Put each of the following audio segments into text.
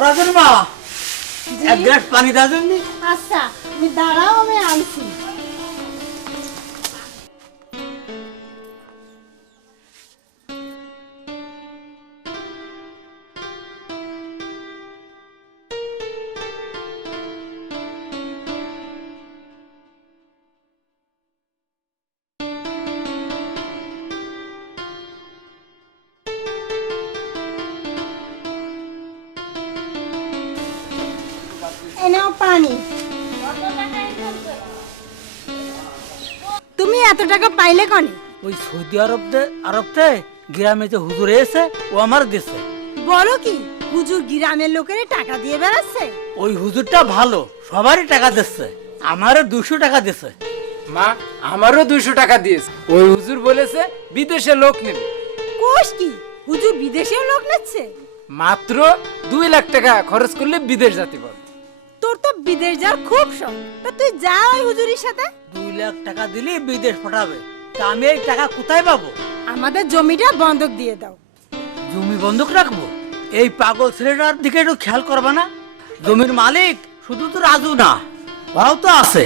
রাজন মা এক গ্লাস পানি দাও আচ্ছা দাঁড়াও আমি আনছি। এনেও তুমি এত টাকা পাইলে কনে? ওই সৌদি আরব আরবতে গ্রামে যে হুজুর এসে ও আমার দেশে বলো কি হুজুর গ্রামের লোকের টাকা দিয়ে বেড়াচ্ছে? ওই হুজুরটা ভালো সবারই টাকা দিচ্ছে। আমারও দুশো টাকা দিচ্ছে মা আমারও দুইশো টাকা দিয়েছে। ওই হুজুর বলেছে বিদেশে লোক নেবে। কোষ কি? হুজুর বিদেশেও লোক নিচ্ছে? মাত্র দুই লাখ টাকা খরচ করলে বিদেশ যেতে পারবে বিদেশ যাওয়ার খুব শখ। তা তুই যা ওই হুজুরির সাথে। দুই লাখ টাকা দিলেই বিদেশ পাঠাবে। তা আমি এই টাকা কোথায় পাবো? আমাদের জমিটা বন্ধক দিয়ে দাও। জমি বন্ধক রাখব? এই পাগল ছেলেটার দিকে একটু খেয়াল করবে না? জমির মালিক শুধু তো রাজু না ভাও তো আছে।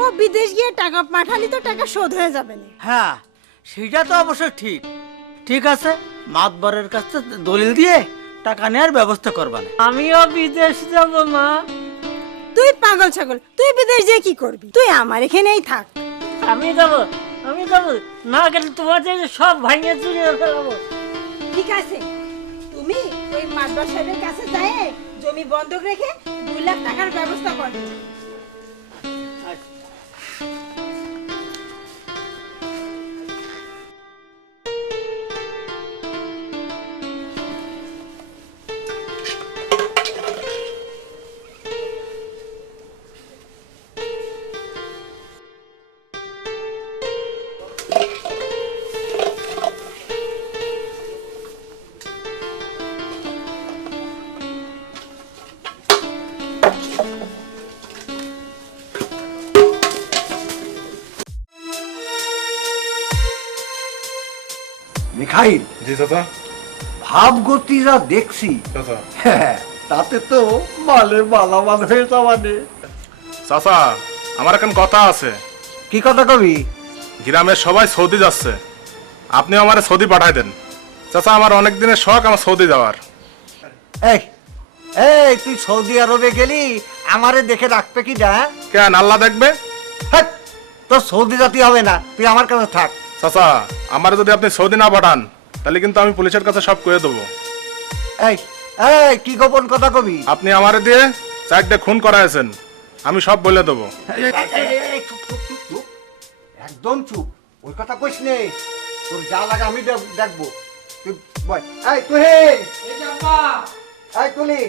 ও বিদেশ গিয়ে টাকা পাঠালি তো টাকা শোধ হয়ে যাবে না। হ্যাঁ সেটা তো অবশ্যই ঠিক। ঠিক আছে মাতবরের কাছে দলিল দিয়ে টাকা নেওয়ার ব্যবস্থা করবা না। আমিও বিদেশ যাব মা। তুই পাগল ছাগল তুই বিদেশ যে কি করবি? তুই আমার এখানেই থাক। আমি যাব আমি যাব। না গেলে তোমার জন্য সব ভাঙিয়ে চুরিয়ে ফেলাবো। ঠিক আছে। তুমি ওই মাতবার সাহেবের কাছে যাই জমি বন্ধক রেখে দুই লাখ টাকার ব্যবস্থা করবে মিখাইল জি চাচা। ভাবগতি যা দেখছি চাচা। হ্যাঁ, তাতে তো মালে মালামাল হয়ে যাওয়ানে চাচা আমার এখন কথা আছে। কি কথা কবি? গ্রামের সবাই সৌদি যাচ্ছে। আপনি আমার সৌদি পাঠাই দেন। চাচা আমার অনেক দিনের শখ আমার সৌদি যাওয়ার। এই এই তুই সৌদি আরবে গেলি আমারে দেখে রাখবে কি যা কেন আল্লাহ দেখবে? হ্যাঁ তোর সৌদি জাতি হবে না তুই আমার কাছে থাক। চাচা আমার যদি আপনি সৌদি না পাঠান তাহলে কিন্তু আমি পুলিশের কাছে সব করে দেবো। এই এই কি গোপন কথা কবি? আপনি আমারে দিয়ে চারটে খুন করাইছেন আমি সব বলে দেবো। একদম চুপ। ওই কথা কইস নে। তোর যা লাগে আমি দেখ- দেখব। তুই বল এই তুই এই তুলি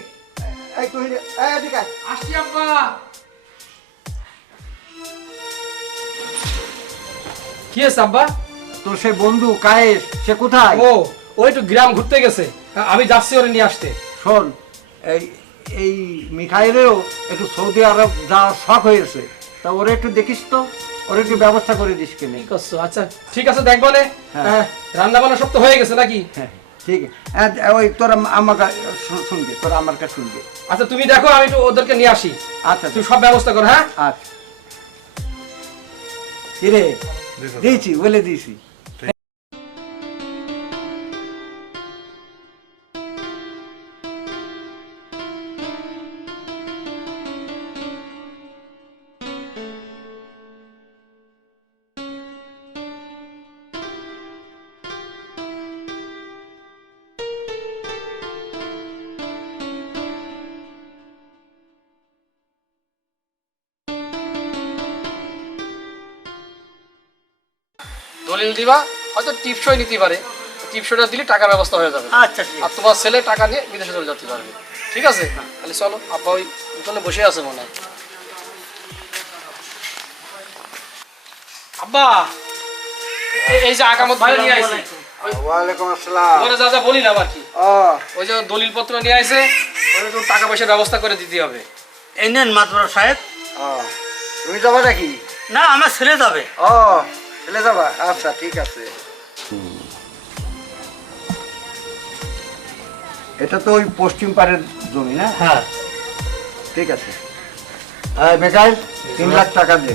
এই তুই এই এদিকে আয়। কি আছে আব্বা? তোর সেই বন্ধু কায়েস সে কোথায়? ও ও একটু গ্রাম ঘুরতে গেছে। আমি যাচ্ছি ওরে নিয়ে আসতে। শোন এই এই মিখাইলেরও একটু সৌদি আরব যাওয়ার শখ হয়েছে। তা ওরা একটু দেখিস তো ওরা একটু ব্যবস্থা করে দিস কেন। কি করছ? আচ্ছা ঠিক আছে দেখব নে হ্যাঁ। রান্না বান্না সব তো হয়ে গেছে নাকি? হ্যাঁ ঠিক ওই তোরা আমাকে শুনবে তোরা আমার কাছে শুনবে। আচ্ছা তুমি দেখো আমি একটু ওদেরকে নিয়ে আসি। আচ্ছা তুই সব ব্যবস্থা কর হ্যাঁ? আচ্ছা। দিয়েছি বলে দিয়েছি। দিবা হয়তো টিপসই নিতে পারে। টিপসইটা দিলে টাকার ব্যবস্থা হয়ে যাবে। আচ্ছা ঠিক আর তোমার ছেলে টাকা নিয়ে বিদেশে চলে যেতে পারবে। ঠিক আছে? তাহলে চলো আব্বা ওই উঠোনে বসে আছে মনে হয়। আব্বা এই যে আগামত ভাই নিয়ে আইছি। ওয়ালাইকুম আসসালাম। ওরা যা যা বলি না আর কি? ও। ওই যে দলিল পত্র নিয়ে আইছে ওরা তো টাকা পয়সার ব্যবস্থা করে দিতে হবে। এই নেন মাতবর সাহেব। ও। তুমি যাবা নাকি? না আমার ছেলে যাবে। ও। চলে যাবা? আচ্ছা ঠিক আছে। এটা তো ওই পশ্চিম পাড়ের জমি না? হ্যাঁ। ঠিক আছে। বেকার তিন লাখ টাকা দে।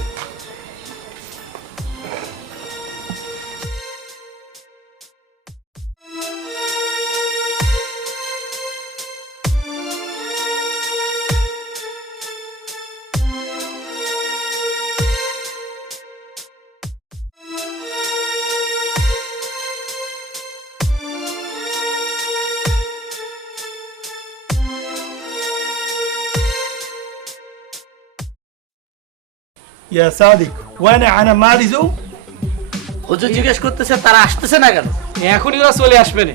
يا صادق وانا انا مارزو হুজুর জিজ্ঞেস করতেছে তারা আসতেছে না কেন এখনই ওরা চলে আসবে না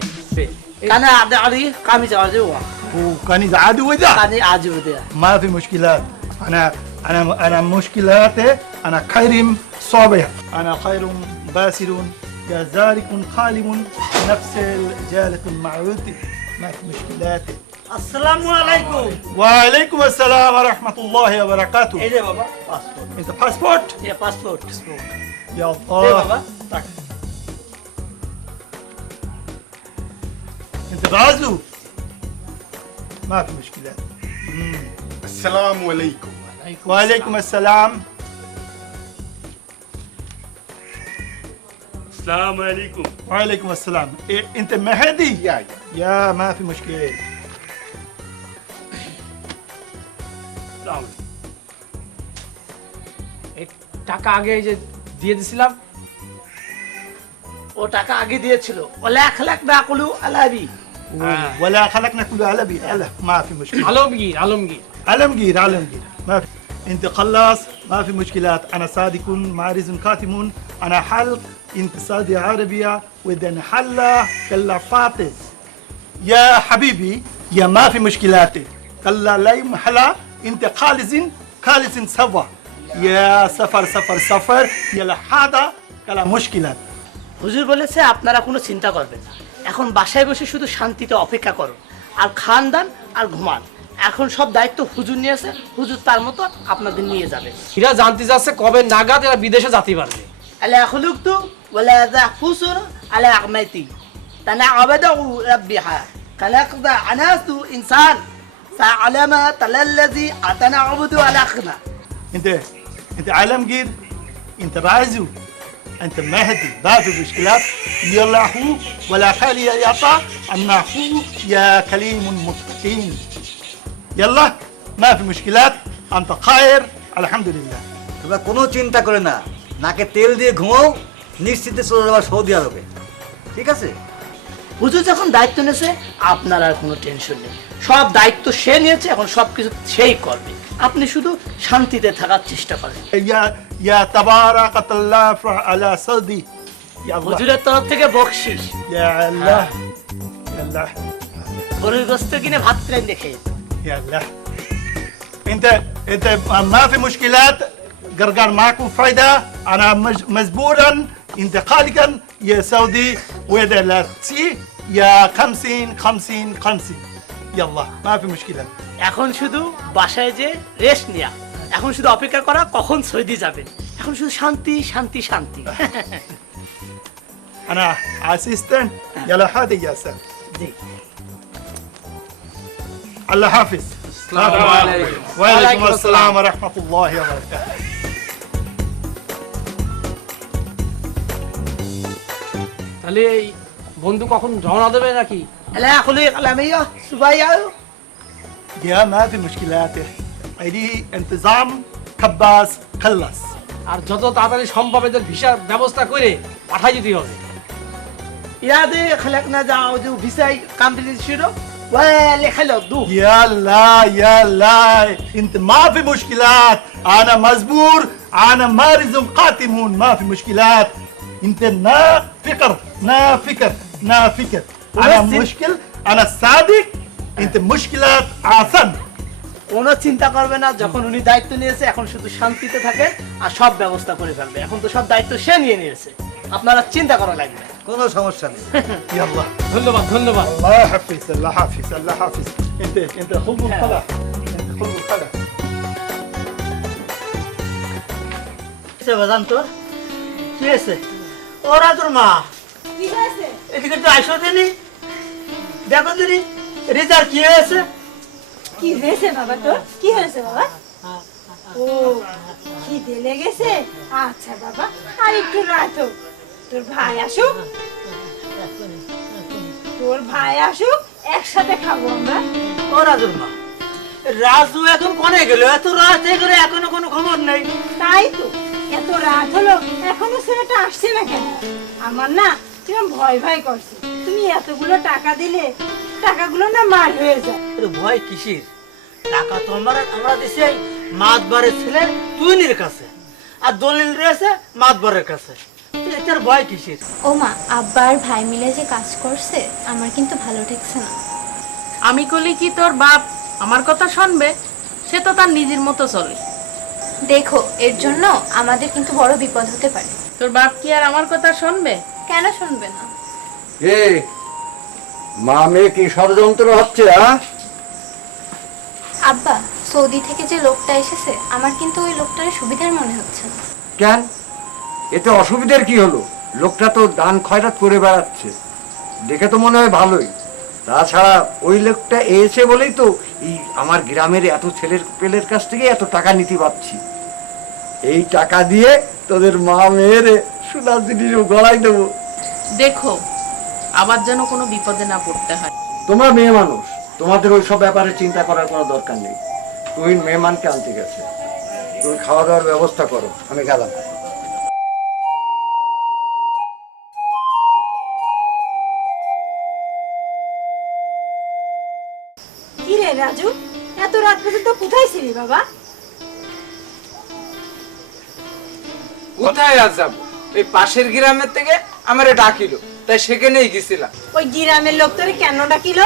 কানে আদে আদি কামি যাওয়া যাবো وكان عادي وذا কানে আজ দেয়া ما في مشكلات انا انا انا مشكلاتي انا خير صابر انا خير باسل يا زارق خالم نفس الجالق المعود ما في مشكلات আসসালামু আলাইকুম وعليكم السلام ورحمة الله وبركاته এই যে বাবা পাসপোর্ট انت باسبورت এ পাসপোর্ট يا এই الله বাবা তাক। انت غازو ما في مشكلات السلام عليكم وعليكم السلام السلام عليكم وعليكم السلام إيه انت مهدي يا يا يا ما في مشكلة টাকা আগে এই যে দিয়ে দিছিলাম ও টাকা আগে দিয়েছিল ওলা খালাক না কুলু আলাবি ولا خلقنا كل علبي ألا ما في مشكلة علمجير علمجير علمجير علمجير ما في انت خلاص ما في مشكلات انا صادق معرز كاتم انا حلق انت صادق عربية ودن حلا كلا فاتس يا حبيبي يا ما في مشكلات كلا لا يمحلا انت خالص خالص سوا يا سفر سفر سفر يا لحادا كلا مشكلات হুজুর বলেছে আপনারা কোনো চিন্তা করবেন না এখন বাসায় বসে শুধু শান্তিতে অপেক্ষা করুন আর খান দান আর ঘুমান এখন সব দায়িত্ব হুজুর নিয়েছে হুজুর তার মতো আপনাদের নিয়ে যাবে এরা জানতে যাচ্ছে কবে নাগাদ এরা বিদেশে জাতি পারবে ألا خلقت ولا ذا على أعمتي أنا عبده ربها خلقت عناس إنسان فعلم تلا الذي أتنا عبد الأخنا انت انت عالمجير انت رازو انت مهدي ما في مشكلات يلا هو ولا خالي يا يطا اما هو يا كليم متقين يلا ما في مشكلات انت خير الحمد لله তোমরা কোনো চিন্তা করে না নাকে তেল দিয়ে ঘুমাও নিশ্চিতে চলে যাওয়া সৌদি আরবে ঠিক আছে হুজুর যখন দায়িত্ব নিয়েছে আপনার আর কোনো টেনশন নেই সব দায়িত্ব সে নিয়েছে এখন সব কিছু সেই করবে আপনি শুধু শান্তিতে থাকার চেষ্টা করেন। ইয়া ইয়া তাবারাকাতাল্লাহ আলা সাদি হুজুরের তরফ থেকে বকশিস। ইয়া আল্লাহ। আল্লাহ। গরুর গোস্ত কিনে ভাত ট্রেন দেখে ইয়া আল্লাহ। এতে انت ما في مشكلات قرقار ফায়দা فايده মজবুরান مجبورا انتقاليا يا سعودي ولا لا يا খামসিন খামসিন। 50 ইয়াল্লাহ মাফি মুশকিলান এখন শুধু বাসায় যে রেস্ট নেয়া। এখন শুধু অপেক্ষা করা কখন সৌদি যাবেন এখন শুধু শান্তি শান্তি শান্তি। আনা আসিস্ট্যান্ট ইয়ালা হাদি ইয়াসা জি। আল্লাহ হাফিজ। আসসালামু আলাইকুম। ওয়া আলাইকুম আসসালাম ওয়া রাহমাতুল্লাহি ওয়া বারাকাতুহু তাহলে বন্ধু কখন রওনা দেবে নাকি? لا خليق الأمية سبايا يا ما في مشكلات عندي انتظام كباس خلص আর যত তাড়াতাড়ি সম্ভব এদের ভিসার ব্যবস্থা করে পাঠাই দিতে হবে يا دي خلقنا جاوزو بيساي كام شنو ولا خلو دو يا لا يا لا انت ما في مشكلات انا مزبور انا مارز قاتمون ما في مشكلات انت نا فكر نا فكر نا فكر انا بس- مشكل انا الصادق انت مشكلات عسن কোনো চিন্তা করবে না যখন উনি দায়িত্ব নিয়েছে এখন শুধু শান্তিতে থাকে আর সব ব্যবস্থা করে ফেলবে এখন তো সব দায়িত্ব সে নিয়ে নিয়েছে আপনারা চিন্তা করা লাগবে না। কোনো সমস্যা নেই يلا ধন্যবাদ ধন্যবাদ الله حافظ الله حافظ الله حافظ انت انت خذ الخلا انت خذ الخلا সে বাজান তো কি হয়েছে ওরা তোর মা কি হয়েছে এদিকে তো আইসো দিনি দেখো দিনি রেজার কি হয়েছে? কি হয়েছে বাবা তোর? কি হয়েছে বাবা? ও খিদে লেগেছে? আচ্ছা বাবা আর একটু রাত তোর ভাই আসুক। তোর ভাই আসুক একসাথে খাব আমরা। ও রাজুর মা রাজু এখন কোনে গেল? এত রাত হয়ে গেলে এখনও কোনো খবর নেই। তাই তো এত রাত হলো এখনও ছেলেটা আসছে না কেন? আমার না কিরম ভয় ভয় করছে। তুমি এতগুলো টাকা দিলে টাকাগুলো না মার হয়ে যায়। ভয় কিসের? টাকা তো আমরা আমরা দিছি মাতবারের ছেলে তুইনির কাছে। আর দলিল রয়েছে মাতবারের কাছে। এটার ভয় কিসের? ও মা আব্বা আর ভাই মিলে যে কাজ করছে আমার কিন্তু ভালো ঠেকছে না। আমি কলি কি তোর বাপ আমার কথা শুনবে? সে তো তার নিজের মতো চলে। দেখো এর জন্য আমাদের কিন্তু বড় বিপদ হতে পারে। তোর বাপ কি আর আমার কথা শুনবে? কেন শুনবে না? এ মা মেয়ে কি ষড়যন্ত্র হচ্ছে হ্যাঁ আব্বা সৌদি থেকে যে লোকটা এসেছে আমার কিন্তু ওই লোকটার সুবিধার মনে হচ্ছে না। কেন? এতে অসুবিধার কি হলো? লোকটা তো দান খয়রাত করে বেড়াচ্ছে। দেখে তো মনে হয় ভালোই। তাছাড়া ওই লোকটা এসে বলেই তো এই আমার গ্রামের এত ছেলের পেলের কাছ থেকে এত টাকা নিতে পারছি। এই টাকা দিয়ে তোদের মা মেয়ের সোনার জিনিস গড়াই দেবো। দেখো আবার যেন কোনো বিপদে না পড়তে হয়। তোমরা মেয়ে মানুষ তোমাদের ওইসব ব্যাপারে চিন্তা করার কোনো দরকার নেই। তুই মেহমানকে আনতে গেছে। তুমি খাওয়া দাওয়ার ব্যবস্থা করো আমি গেলাম। কি রে রাজু? এত রাত পর্যন্ত কোথায় ছিলি বাবা? কোথায় আর যাব? ওই পাশের গ্রামের থেকে আমারে ডাকিলো তাই সেখানেই গেছিলাম। ওই গ্রামের লোক তোরে কেন ডাকিলো?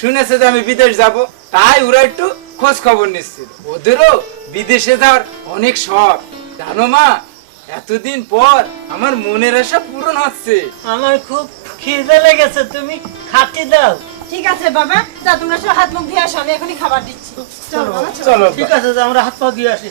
শুনেছে যে আমি বিদেশ যাব তাই ওরা একটু খোঁজ খবর নিচ্ছিল। ওদেরও বিদেশে যাওয়ার অনেক শখ। জানো মা এতদিন পর আমার মনের আশা পূরণ হচ্ছে। আমার খুব খিদে লেগেছে তুমি খাতি দাও। ঠিক আছে বাবা যা তোমরা সব হাত মুখ ধুয়ে আসো আমি এখনই খাবার দিচ্ছি। চলো চলো। চলো। ঠিক আছে আমরা হাত পা দিয়ে আসি।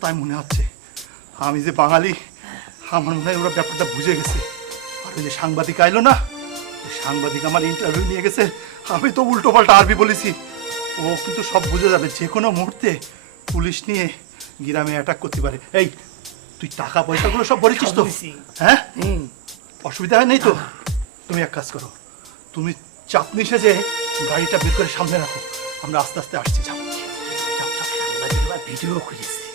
তাই মনে হচ্ছে। আমি যে বাঙালি আমার মনে হয় ওরা ব্যাপারটা বুঝে গেছে। আর ওই যে সাংবাদিক আইলো না ওই সাংবাদিক আমার ইন্টারভিউ নিয়ে গেছে। আমি তো উল্টো পাল্টা আরবি বলেছি। ও কিন্তু সব বুঝে যাবে। যে কোনো মুহূর্তে পুলিশ নিয়ে গ্রামে অ্যাটাক করতে পারে। এই তুই টাকা পয়সাগুলো সব বলেছিস তো? হ্যাঁ? অসুবিধা হয় নেই তো? তুমি এক কাজ করো। তুমি চাপ চাপনি যে গাড়িটা বের করে সামনে রাখো। আমরা আস্তে আস্তে আসছি। যাও ভিডিও খুঁজেছে।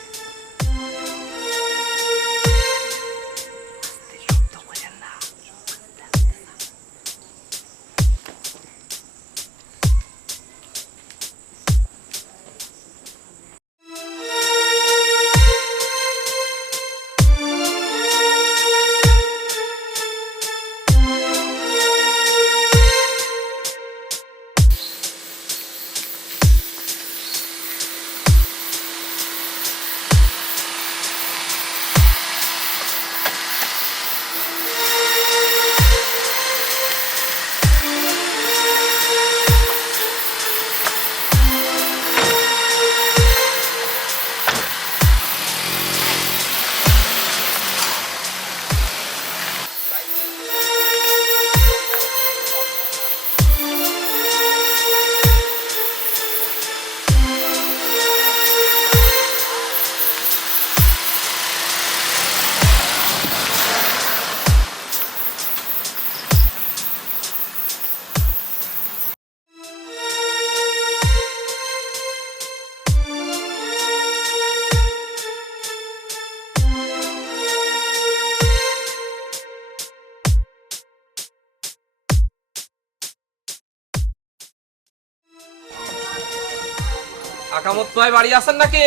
আকামত ভাই বাড়ি আছেন নাকি?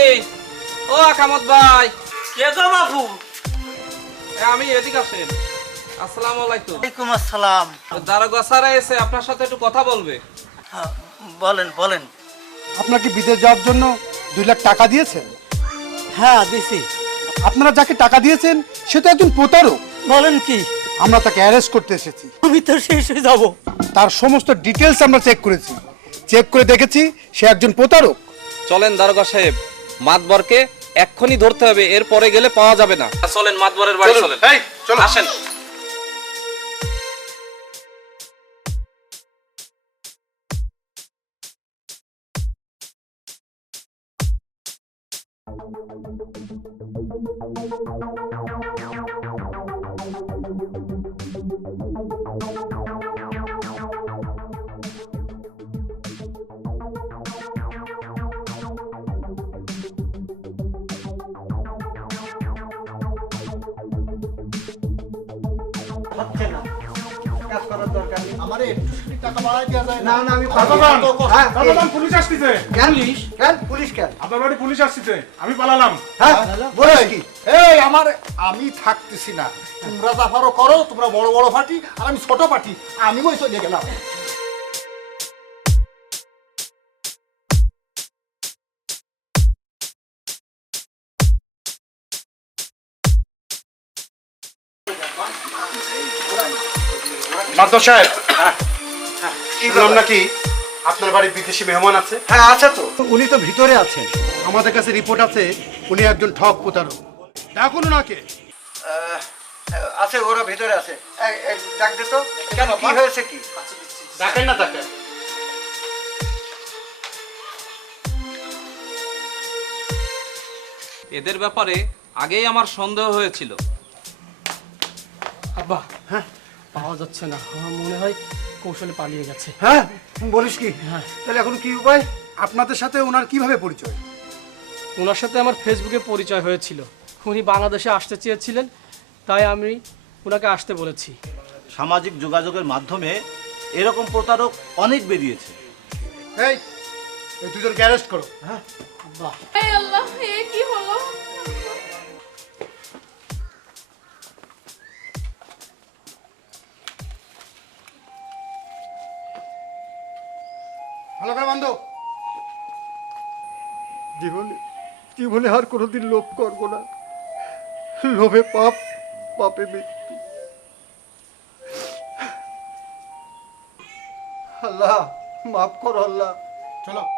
ও আকামত ভাই। কে গো বাবু? আমি এদিক আসেন। আসসালামু আলাইকুম। ওয়ালাইকুম আসসালাম। দারোগা স্যার এসে আপনার সাথে একটু কথা বলবে। হ্যাঁ, বলেন বলেন। আপনাকে বিদেশ যাওয়ার জন্য দুই লাখ টাকা দিয়েছেন? হ্যাঁ দিছি। আপনারা যাকে টাকা দিয়েছেন সে তো একজন প্রতারক। বলেন কি? আমরা তাকে অ্যারেস্ট করতে এসেছি। আমি তো শেষ হয়ে যাব। তার সমস্ত ডিটেলস আমরা চেক করেছি। চেক করে দেখেছি সে একজন প্রতারক। চলেন দারোগা সাহেব মাতবরকে এক্ষুনি ধরতে হবে এরপরে গেলে পাওয়া যাবে না। চলেন মাতবরের বাড়ি চলেন। এই চলো। আসেন। হচ্ছে না। কাজ করার দরকার নেই। আমারে একটু টাকা বাড়াই দেওয়া যায় না। না আমি দাদাবান, হ্যাঁ, পুলিশ আসতেছে। কেন পুলিশ? কেন পুলিশ কেন? আপনার বাড়ি পুলিশ আসতেছে আমি পালালাম। হ্যাঁ বলিস কি? এই আমার আমি থাকতেছি না। তোমরা যা পারো করো তোমরা বড় বড় পার্টি আর আমি ছোট পার্টি আমি ওই চলে গেলাম। সাহেব শুনলাম নাকি আপনার বাড়ি বিদেশি মেহমান আছে? হ্যাঁ আছে তো। উনি তো ভিতরে আছেন। আমাদের কাছে রিপোর্ট আছে উনি একজন ঠক প্রতারক। ডাকুন ওনাকে। আছে ওরা ভিতরে আছে। ডাক দে তো। কেন কি হয়েছে কি? ডাকেন না এদের ব্যাপারে আগেই আমার সন্দেহ হয়েছিল। আব্বা হ্যাঁ পাওয়া যাচ্ছে না। আমার মনে হয় কৌশলে পালিয়ে গেছে। হ্যাঁ? বলিস কি? হ্যাঁ। তাহলে এখন কি উপায়? আপনাদের সাথে ওনার কীভাবে পরিচয়? ওনার সাথে আমার ফেসবুকে পরিচয় হয়েছিল। উনি বাংলাদেশে আসতে চেয়েছিলেন তাই আমি ওনাকে আসতে বলেছি। সামাজিক যোগাযোগের মাধ্যমে এরকম প্রতারক অনেক বেরিয়েছে। এই এই দুজনকে অ্যারেস্ট করো। হ্যাঁ? বাহ। এই আল্লাহ এ কি হলো? ভালো করে বান্ধব জীবনে জীবনে আর কোনোদিন লোভ করব না। লোভে পাপ পাপে মৃত্যু। আল্লাহ মাফ করো আল্লাহ। চলো।